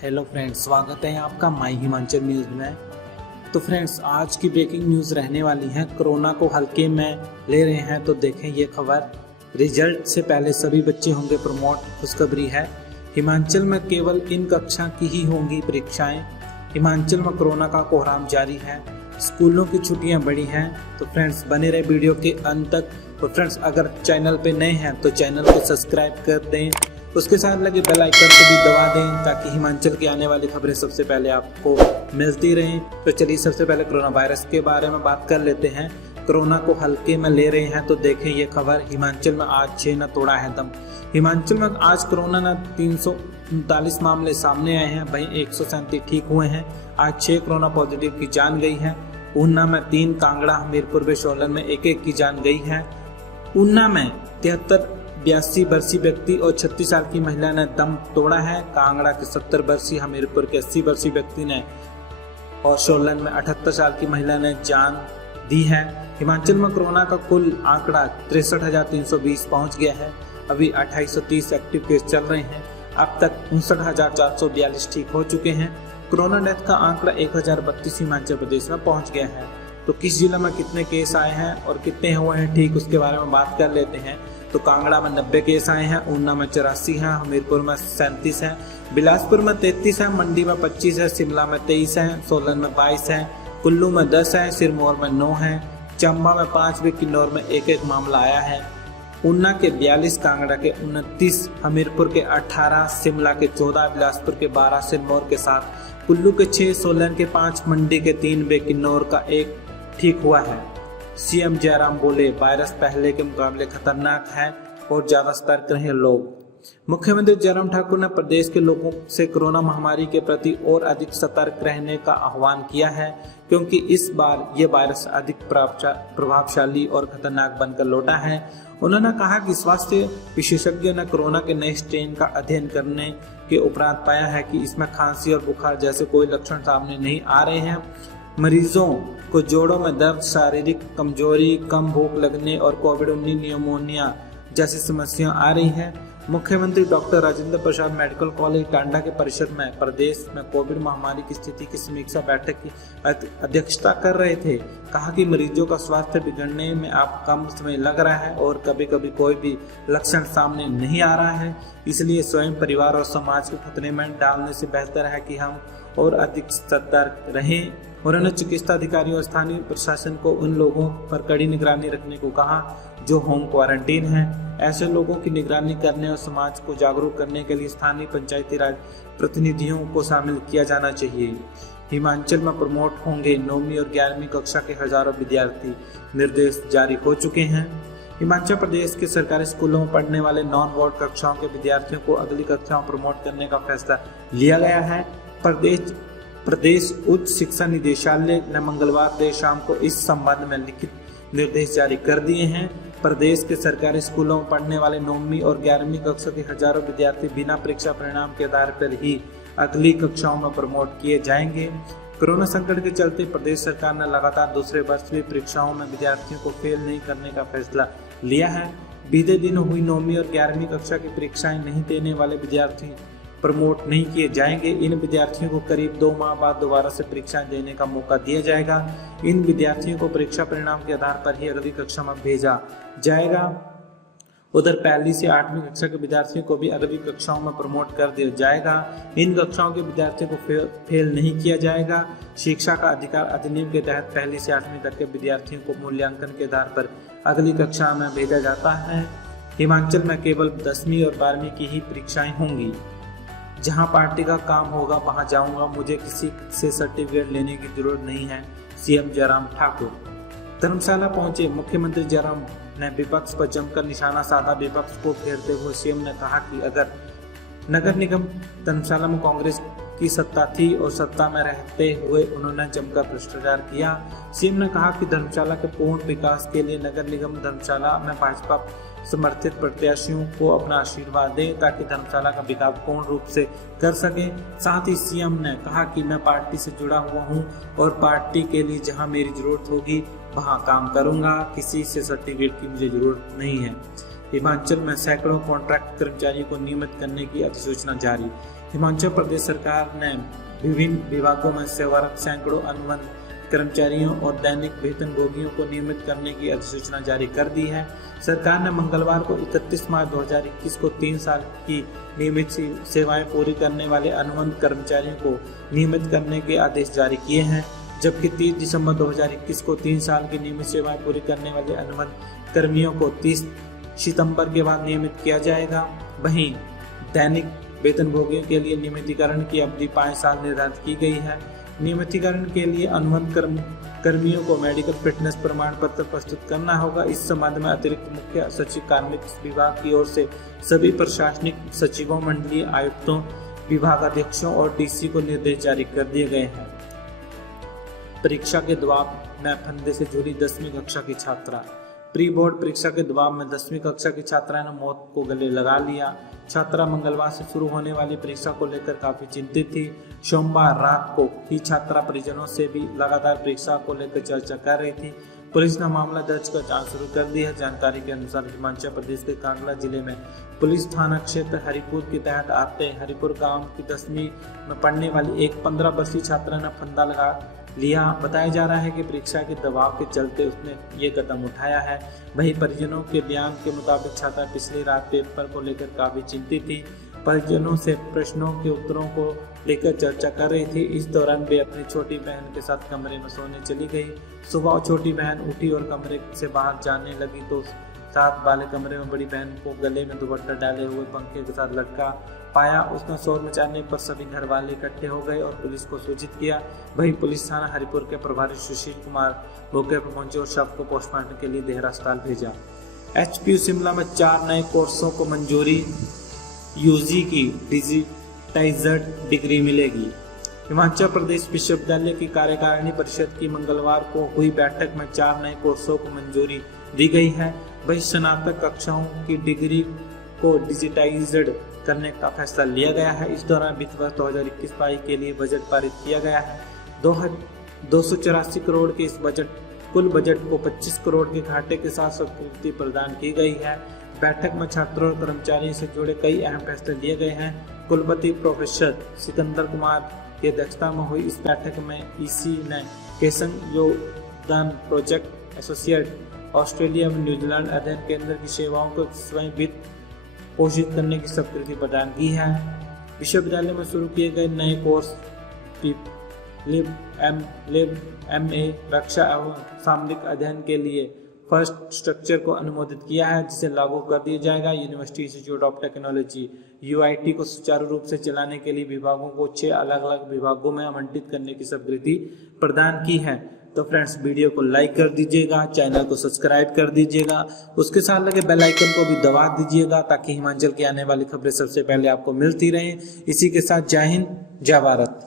Hello friends, स्वागत है आपका माई हिमाचल न्यूज़ में। तो फ्रेंड्स, आज की ब्रेकिंग न्यूज़ रहने वाली है। कोरोना को हल्के में ले रहे हैं तो देखें ये खबर। रिजल्ट से पहले सभी बच्चे होंगे प्रमोट, खुशखबरी है। हिमाचल में केवल इन कक्षा की ही होंगी परीक्षाएं। हिमाचल में कोरोना का कोहराम जारी है, स्कूलों की छुट्टियां बढ़ी हैं। तो फ्रेंड्स, बने रहे वीडियो के अंत तक। और फ्रेंड्स, अगर चैनल पे नए हैं तो चैनल को सब्सक्राइब कर दें, उसके साथ लगे बेल आइकन को भी दबा दें ताकि हिमाचल की आने वाली खबरें सबसे पहले आपको मिलती रहें। तो चलिए सबसे पहले कोरोना वायरस के बारे में बात कर लेते हैं। कोरोना को हल्के में ले रहे हैं तो देखें ये खबर। हिमाचल में आज 6 ने तोड़ा है दम। हिमाचल में आज कोरोना ने 339 मामले सामने आए हैं, वहीं 137 ठीक हुए हैं। आज 6 कोरोना पॉजिटिव की जान गई है। ऊना में 3, कांगड़ा, हमीरपुर व सोलन में 1-1 की जान गई है। ऊना में 82 वर्षीय व्यक्ति और 36 साल की महिला ने दम तोड़ा है। कांगड़ा के 70 वर्षीय, हमीरपुर के 80 वर्षीय व्यक्ति ने और सोलन में 78 साल की महिला ने जान दी है। हिमाचल में कोरोना का कुल आंकड़ा 63,320 पहुंच गया है। अभी 2830 एक्टिव केस चल रहे हैं। अब तक 59,442 ठीक हो चुके हैं। कोरोना डेथ का आंकड़ा 1032 हिमाचल प्रदेश में पहुंच गया है। तो किस जिले में कितने केस आए हैं और कितने हुए हैं ठीक, उसके बारे में बात कर लेते हैं। तो कांगड़ा में 90 केस आए हैं, ऊना में 84 हैं, हमीरपुर में 37 हैं, बिलासपुर में 33 है, मंडी में 25 है, शिमला में 23 है, सोलन में 22 है, कुल्लू में 10 है, सिरमौर में 9 है, चंबा में 5 व किन्नौर में 1-1 मामला आया है। ऊना के 42, कांगड़ा के 29, हमीरपुर के 18, शिमला के 14, बिलासपुर के 12, सिरमौर के 7, कुल्लू के 6, सोलन के 5, मंडी के 3 व किन्नौर का 1 ठीक हुआ है। सीएम जयराम बोले, वायरस पहले के मुकाबले खतरनाक है और ज्यादा सतर्क रहें लोग। मुख्यमंत्री जयराम ठाकुर ने प्रदेश के लोगों से कोरोना महामारी के प्रति और अधिक सतर्क रहने का आह्वान किया है, क्योंकि इस बार ये वायरस अधिक प्रभावशाली और खतरनाक बनकर लौटा है। उन्होंने कहा कि स्वास्थ्य विशेषज्ञों ने कोरोना के नए स्ट्रेन का अध्ययन करने के उपरांत पाया है कि इसमें खांसी और बुखार जैसे कोई लक्षण सामने नहीं आ रहे हैं। मरीजों को जोड़ों में दर्द, शारीरिक कमजोरी, कम भूख लगने और कोविड-19 निमोनिया जैसी समस्याएं आ रही हैं। मुख्यमंत्री doctor Rajendra Prasad medical college Tanda के परिसर में प्रदेश में कोविड महामारी की स्थिति की समीक्षा बैठक की अध्यक्षता कर रहे थे। कहा कि मरीजों का स्वास्थ्य बिगड़ने में अब कम समय लग रहा है और कभी कभी कोई भी लक्षण सामने नहीं आ रहा है। इसलिए स्वयं, परिवार और समाज को खतरे में डालने से बेहतर है कि हम और अधिक सतर्क रहें। उन्होंने चिकित्सा अधिकारियों और स्थानीय प्रशासन को उन लोगों पर कड़ी निगरानी रखने को कहा जो होम क्वारंटीन हैं। ऐसे लोगों की निगरानी करने और समाज को जागरूक करने के लिए स्थानीय पंचायती राज प्रतिनिधियों को शामिल किया जाना चाहिए। हिमाचल में प्रमोट होंगे 9वीं और 11वीं कक्षा के हजारों विद्यार्थी, निर्देश जारी हो चुके हैं। हिमाचल प्रदेश के सरकारी स्कूलों में पढ़ने वाले नॉन बोर्ड कक्षाओं के विद्यार्थियों को अगली कक्षाओं प्रमोट करने का फैसला लिया गया है। प्रदेश उच्च शिक्षा निदेशालय ने मंगलवार देर शाम को इस संबंध में लिखित निर्देश जारी कर दिए हैं। प्रदेश के सरकारी स्कूलों में पढ़ने वाले 9वीं और 11वीं कक्षा के हजारों विद्यार्थी बिना परीक्षा परिणाम के आधार पर ही अगली कक्षाओं में प्रमोट किए जाएंगे। कोरोना संकट के चलते प्रदेश सरकार ने लगातार दूसरे वर्ष की परीक्षाओं में विद्यार्थियों को फेल नहीं करने का फैसला लिया है। बीते दिनों हुई 9वीं और 11वीं कक्षा की परीक्षाएं नहीं देने वाले विद्यार्थी प्रमोट नहीं किए जाएंगे। इन विद्यार्थियों को करीब 2 माह बाद दोबारा से परीक्षाएं देने का मौका दिया जाएगा। इन विद्यार्थियों को परीक्षा परिणाम के आधार पर ही अगली कक्षा में भेजा जाएगा। उधर पहली से 8वीं कक्षा के विद्यार्थियों को भी अगली कक्षाओं में प्रमोट कर दिया जाएगा। इन कक्षाओं के विद्यार्थियों को फेल नहीं किया जाएगा। शिक्षा का अधिकार अधिनियम के तहत पहली से 8वीं तक के विद्यार्थियों को मूल्यांकन के आधार पर अगली कक्षा में भेजा जाता है। हिमाचल में केवल 10वीं और 12वीं की ही परीक्षाएं होंगी। जहां पार्टी का काम होगा वहां जाऊंगा, मुझे किसी से सर्टिफिकेट लेने की जरूरत नहीं है, सीएम जयराम ठाकुर। धर्मशाला पहुंचे मुख्यमंत्री जयराम ने विपक्ष पर जमकर निशाना साधा। विपक्ष को घेरते हुए सीएम ने कहा कि अगर नगर निगम धर्मशाला में कांग्रेस की सत्ता थी और सत्ता में रहते हुए उन्होंने जमकर भ्रष्टाचार किया। सीएम ने कहा कि धर्मशाला के पूर्ण विकास के लिए नगर निगम धर्मशाला में भाजपा समर्थित प्रत्याशियों को अपना आशीर्वाद दें ताकि धर्मशाला का विकास पूर्ण रूप से कर सके। साथ ही सीएम ने कहा कि मैं पार्टी से जुड़ा हुआ हूं और पार्टी के लिए जहां मेरी जरूरत होगी वहां काम करूंगा। किसी से सर्टिफिकेट की मुझे जरूरत नहीं है। हिमाचल में सैकड़ों कॉन्ट्रैक्ट कर्मचारियों को नियमित करने की अधिसूचना जारी। हिमाचल प्रदेश सरकार ने विभिन्न विभागों में सेवारत सैकड़ों अनुबंध कर्मचारियों और दैनिक वेतनभोगियों को नियमित करने की अधिसूचना जारी कर दी है। सरकार ने मंगलवार को 31 मार्च 2021 को 3 साल की नियमित सेवाएं पूरी करने वाले अनुबंध कर्मचारियों को नियमित करने के आदेश जारी किए हैं, जबकि 30 दिसंबर 2021 को 3 साल की नियमित सेवाएं पूरी करने वाले अनुबंध कर्मियों को 30 सितंबर के बाद नियमित किया जाएगा। वहीं दैनिक वेतनभोगियों के लिए नियमितीकरण की अवधि 5 साल निर्धारित की गई है। नियमितीकरण के लिए अनुबंध कर्मियों को मेडिकल फिटनेस प्रमाण पत्र प्रस्तुत करना होगा। इस संबंध में अतिरिक्त मुख्य सचिव कार्मिक विभाग की ओर से सभी प्रशासनिक सचिवों, मंडलीय आयुक्तों, विभागाध्यक्षों और डीसी को निर्देश जारी कर दिए गए हैं। परीक्षा के दबाव में फंदे से जुड़ी 10वीं कक्षा की छात्रा। प्री बोर्ड परीक्षा के दबाव में 10वीं कक्षा की छात्रा ने मौत को गले लगा लिया। छात्रा मंगलवार से शुरू होने वाली परीक्षा को लेकर काफी चिंतित थी। सोमवार रात को ही छात्रा परिजनों से भी लगातार परीक्षा को लेकर चर्चा कर रही थी। पुलिस ने मामला दर्ज कर जांच शुरू कर दी है। जानकारी के अनुसार हिमाचल प्रदेश के कांगड़ा जिले में पुलिस थाना क्षेत्र हरिपुर के तहत आते हरिपुर गांव की 10वीं में पढ़ने वाली एक 15 वर्षीय छात्रा ने फंदा लगा लिया। बताया जा रहा है कि परीक्षा के दबाव के चलते उसने ये कदम उठाया है। वहीं परिजनों के बयान के मुताबिक छात्रा पिछली रात पेपर को लेकर काफी चिंतित थी। परिजनों से प्रश्नों के उत्तरों को लेकर चर्चा कर रही थी। इस दौरान वे अपनी छोटी बहन के साथ कमरे में सोने चली गई। सुबह छोटी बहन उठी और कमरे से बाहर जाने लगी तो साथ वाले कमरे में बड़ी बहन को गले में दुपट्टा डाले हुए पंखे के साथ लटका पाया। उसका शोर मचाने पर सभी घर वाले इकट्ठे हो गए और पुलिस को सूचित किया। वहीं पुलिस थाना हरिपुर के प्रभारी सुशील कुमार मौके पर पहुंचे और शव को पोस्टमार्टम के लिए देहरा अस्पताल भेजा। HPU शिमला में 4 नए कोर्सों को मंजूरी। UG की डिजिटाइज्ड डिग्री मिलेगी। हिमाचल प्रदेश विश्वविद्यालय की कार्यकारिणी परिषद की मंगलवार को हुई बैठक में 4 नए कोर्सों को मंजूरी दी गई है। वही स्नातक कक्षाओं की डिग्री को डिजिटाइज्ड करने का फैसला लिया गया है। इस दौरान वित्त वर्ष 2021-22 के लिए बजट पारित किया गया है। 284 करोड़ के इस कुल बजट को 25 करोड़ के घाटे के साथ स्वीकृति प्रदान की गई है। बैठक में छात्रों और कर्मचारियों से जुड़े कई अहम फैसले लिए गए हैं। कुलपति प्रोफेसर सिकंदर कुमार की अध्यक्षता में हुई इस बैठक में EC ने केसन योगदान प्रोजेक्ट एसोसिएट ऑस्ट्रेलिया में न्यूजीलैंड अध्ययन केंद्र की सेवाओं को स्वयं वित्त पोषित करने की स्वीकृति प्रदान की है। विश्वविद्यालय में शुरू किए गए नए कोर्स लिब MA रक्षा एवं सामरिक अध्ययन के लिए फर्स्ट स्ट्रक्चर को अनुमोदित किया है, जिसे लागू कर दिया जाएगा। University institute of technology UIT को सुचारू रूप से चलाने के लिए विभागों को 6 अलग अलग विभागों में आवंटित करने की स्वीकृति प्रदान की है। तो फ्रेंड्स, वीडियो को लाइक कर दीजिएगा, चैनल को सब्सक्राइब कर दीजिएगा, उसके साथ लगे बेल आइकन को भी दबा दीजिएगा ताकि हिमाचल की आने वाली खबरें सबसे पहले आपको मिलती रहें। इसी के साथ जय हिंद, जय भारत।